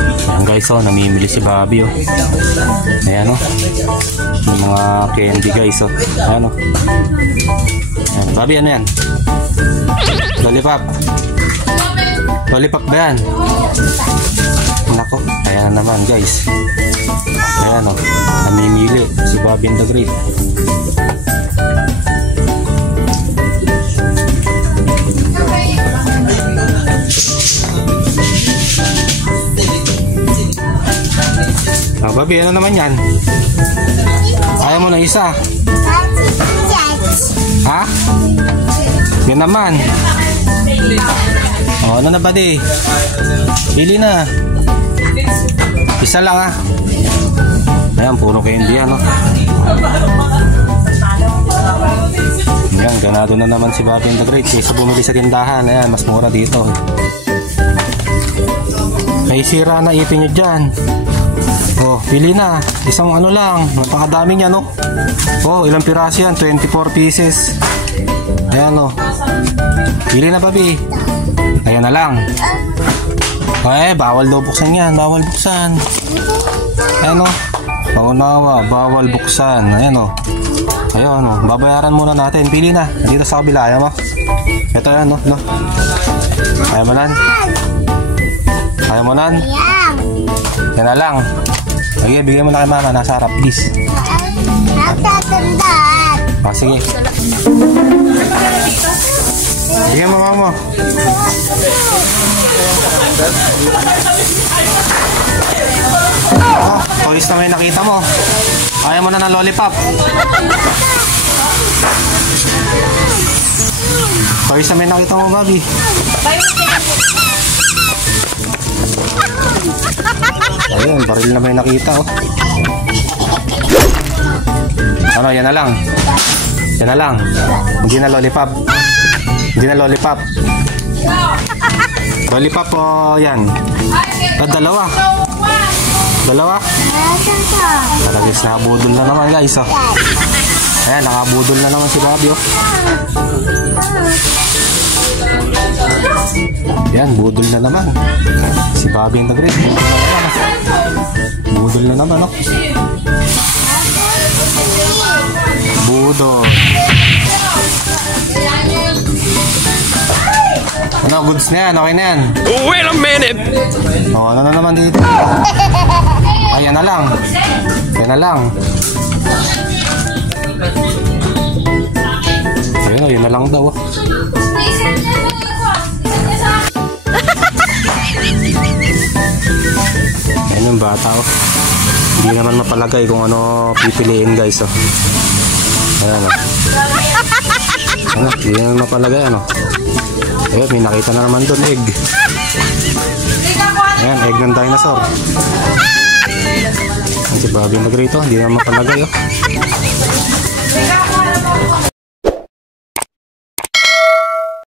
Ayan guys, oh, namimili si Bobby, oh. Ayan, oh. Yung mga candy guys, oh. Ayan, oh. Ayan. Bobby, ano yan? Lollipop. Lollipop ba yan? Nako, ayan na naman guys. Ayan, oh. Namimili si Bobby and the Great. Bobby, ano naman yan? Ayaw mo na isa? Ha? Yan naman. O, ano na ba di? Pili na. Isa lang, ha? Ayan, puro candy yan, no? Ayan, ganado na naman si Bobby and the Great. Kaysa bumili sa tindahan. Ayan, mas mura dito. May sira na ipin nyo dyan. Oh, pili na. Isang ano lang. Napakadami niya, no? Oh, ilang piraso yan? 24 pieces. Ayan, oh. Pili na, Bobby. Ayan na lang. Eh, bawal daw buksan yan. Bawal buksan. Ayan, oh. Pangunawa, bawal buksan. Ayan, oh. Ayan, oh. Babayaran muna natin. Pili na. Dito sa kabila. Ayan, oh. Ito, yan, no? Ayaw mo nan? Ayaw mo nan? Yan na lang. Sige, bigyan mo na kay mama. Nasa harap, please. Ah, sige. Bigyan mo mama mo. Oh, toys na may nakita mo. Ayaw mo na ng lollipop. Toys na may nakita mo, Bobby. Ayun, baril na may nakita, oh. Ano, yan na lang. Yan na lang. Hindi na lollipop. Hindi na lollipop. Lollipop, oh, yan. Dalawa. Dalawa. Guys, nakabudol na naman guys, oh. Ayan, nakabudol na naman si Bobby, oh. Yan, budol na naman si Bobby and the Great. Budol na naman, oh. Budol. Ano, goods na yan, okay na yan. Wait a minute. Oh, ano na naman dito? Ayan na lang. Ayan na lang. Ayun, yun na lang daw, oh. Ayan yung bata, oh. Hindi naman mapalagay kung ano pipiliin guys, oh. Ayan, oh. Ano, hindi naman mapalagay, ano. Ayan, may nakita na naman doon, egg. Ayan, egg ng dinosaur. Ayan, si Bobby and the Great, oh. Hindi naman mapalagay, oh.